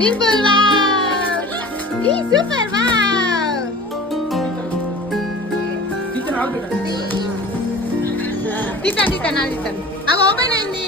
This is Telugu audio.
డింపుల్ వావ్ ఈ సూపర్ వావ్ తీతాను నాలుగు తీతాను అవి ఓపెన్ అయింది